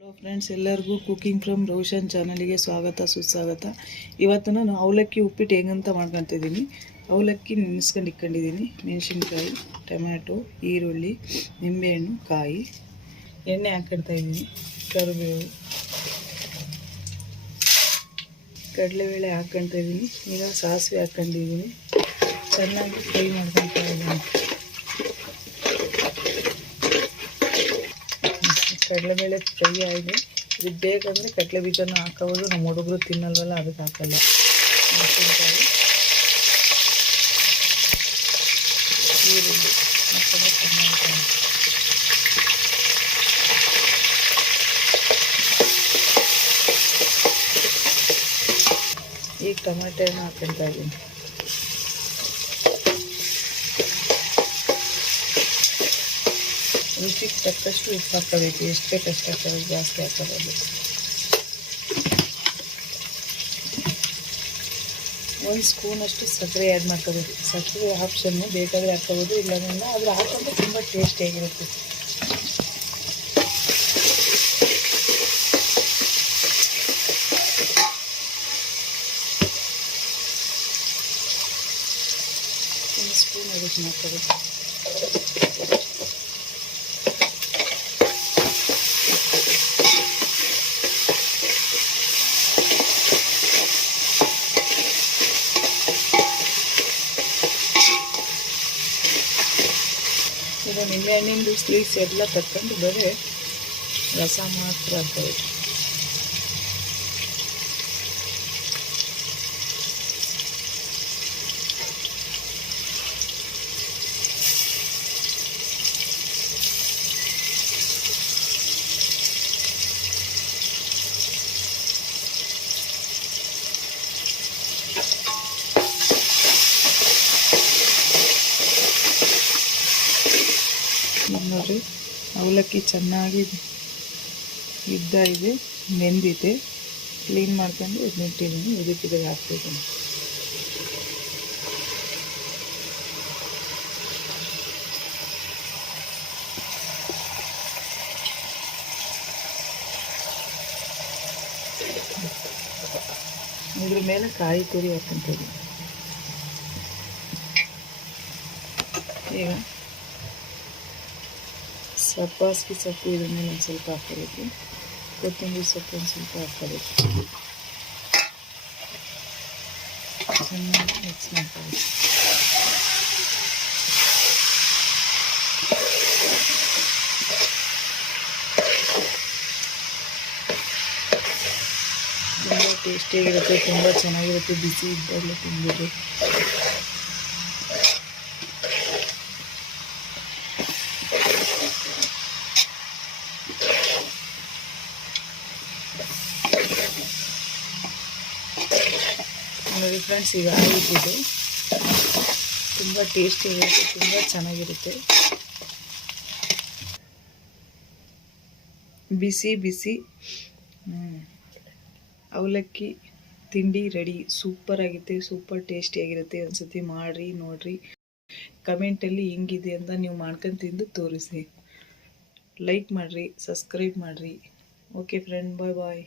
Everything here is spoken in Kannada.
ಹಲೋ ಫ್ರೆಂಡ್ಸ್, ಎಲ್ಲರಿಗೂ ಕುಕಿಂಗ್ ಫ್ರಮ್ ರೋಷನ್ ಚಾನಲ್ಗೆ ಸ್ವಾಗತ ಸುಸ್ವಾಗತ. ಇವತ್ತು ನಾನು ಅವಲಕ್ಕಿ ಉಪ್ಪಿಟ್ಟು ಹೆಂಗಂತ ಮಾಡ್ಕೊತಿದ್ದೀನಿ. ಅವಲಕ್ಕಿ ನೆನೆಸ್ಕೊಂಡು ಇಟ್ಕೊಂಡಿದ್ದೀನಿ. ಮೆಣಸಿನ್ಕಾಯಿ, ಟೊಮ್ಯಾಟೊ, ಈರುಳ್ಳಿ, ನಿಂಬೆಹಣ್ಣು, ಕಾಯಿ, ಎಣ್ಣೆ ಹಾಕ್ಕೊಳ್ತಾ ಇದ್ದೀನಿ. ಕರಿಬೇವು, ಕಡಲೆಬೇಳೆ ಹಾಕ್ಕೊಳ್ತಾ ಇದ್ದೀನಿ. ಈಗ ಸಾಸಿವೆ ಹಾಕ್ಕೊಂಡಿದ್ದೀನಿ. ಚೆನ್ನಾಗಿ ಫ್ರೈ ಮಾಡ್ಕೊಳ್ತಾ ಇದ್ದೀನಿ. ಕಡಲೆಬೇಳೆ ಫ್ರೈ ಆಗಿದೆ. ಇದು ಬೇಕಂದರೆ ಕಡಲೆ ಬೀಜನೂ ಹಾಕೋಬೋದು. ನಮ್ಮ ಹುಡುಗರು ತಿನ್ನಲ್ವಲ್ಲ, ಅದಕ್ಕೆ ಹಾಕಲ್ಲ. ಮೆಣಸಿನ್ಕಾಯಿ, ಈರುಳ್ಳಿ ಹಾಕೋದು ಚೆನ್ನಾಗಿ. ಈಗ ಟೊಮೆಟೊನ ಹಾಕ್ಕೊಳ್ತಾ ಇದ್ದೀನಿ. ರುಚಿಗೆ ತಕ್ಕಷ್ಟು ಉಪ್ಪು ಹಾಕೋಬೇಕು. ಎಷ್ಟು ಬೇಕಷ್ಟು ಹಾಕೋದು, ಜಾಸ್ತಿ ಹಾಕೋದು. ಒಂದು ಸ್ಪೂನಷ್ಟು ಸಕ್ಕರೆ ಆ್ಯಡ್ ಮಾಡ್ಕೋಬೇಕು. ಸಕ್ಕರೆ ಆಪ್ಷನ್ನು, ಬೇಕಾದರೆ ಹಾಕೋಬೋದು, ಇಲ್ಲದನ್ನ ಆದರೆ ಹಾಕೊಂಡ್ರೆ ತುಂಬ ಟೇಸ್ಟಿಯಾಗಿರುತ್ತೆ. ಒಂದು ಸ್ಪೂನ್ ಅದಕ್ಕೆ ಮಾಡ್ಕೋಬೇಕು. ಈಗ ನಿಂಬೆಹಣ್ಣಿಂದು ಸ್ಲೀವ್ಸ್ ಎಲ್ಲ ತಕ್ಕೊಂಡು ಬರೀ ರಸ ಮಾತ್ರ ಹಾಕೋದು. ನೋಡಿರಿ, ಅವಲಕ್ಕಿ ಚೆನ್ನಾಗಿ ಇದೆ, ನೆಂದಿದೆ. ಕ್ಲೀನ್ ಮಾಡ್ಕೊಂಡು ಇದನ್ನಿಟ್ಟಿದ್ದೀನಿ. ಇದಕ್ಕೆ ಹಾಕ್ತಿದ್ದೀನಿ. ಇದ್ರ ಮೇಲೆ ಕಾಯಿ ತುರಿ ಹಾಕ್ಕೊಂತೀವಿ. ಈಗ ಸಬ್ಬಾಸ್ಗೆ ಸೊಪ್ಪು ಇದ್ರ ಮೇಲೆ ಒಂದು ಸ್ವಲ್ಪ ಹಾಕೋಬೇಕು. ಕೊತ್ತಂಬರಿ ಸೊಪ್ಪು ಒಂದು ಸ್ವಲ್ಪ ಹಾಕೋಬೇಕು. ಚೆನ್ನಾಗಿ ಮಿಕ್ಸ್ ಮಾಡ್ಕೋಬೇಕು. ತುಂಬ ಟೇಸ್ಟಿಯಾಗಿರುತ್ತೆ, ತುಂಬ ಚೆನ್ನಾಗಿರುತ್ತೆ. ಬಿಸಿ ಇದ್ದಾಗಲೇ ತಿಂದಿದ್ದು. ನೋಡಿ ಫ್ರೆಂಡ್ಸ್, ಈಗ ಆಗಿದ್ದು ತುಂಬ ಟೇಸ್ಟಿಯಾಗಿರುತ್ತೆ, ತುಂಬ ಚೆನ್ನಾಗಿರುತ್ತೆ. ಬಿಸಿ ಬಿಸಿ ಅವಲಕ್ಕಿ ತಿಂಡಿ ರೆಡಿ. ಸೂಪರ್ ಆಗುತ್ತೆ, ಸೂಪರ್ ಟೇಸ್ಟಿಯಾಗಿರುತ್ತೆ. ಒಂದ್ಸತಿ ಮಾಡಿರಿ, ನೋಡಿರಿ. ಕಮೆಂಟಲ್ಲಿ ಹೆಂಗಿದೆ ಅಂತ ನೀವು ಮಾಡ್ಕೊಂಡು ತಿಂದು ತೋರಿಸಿ. ಲೈಕ್ ಮಾಡಿರಿ, ಸಬ್ಸ್ಕ್ರೈಬ್ ಮಾಡಿರಿ. ಓಕೆ ಫ್ರೆಂಡ್, ಬಾಯ್ ಬಾಯ್.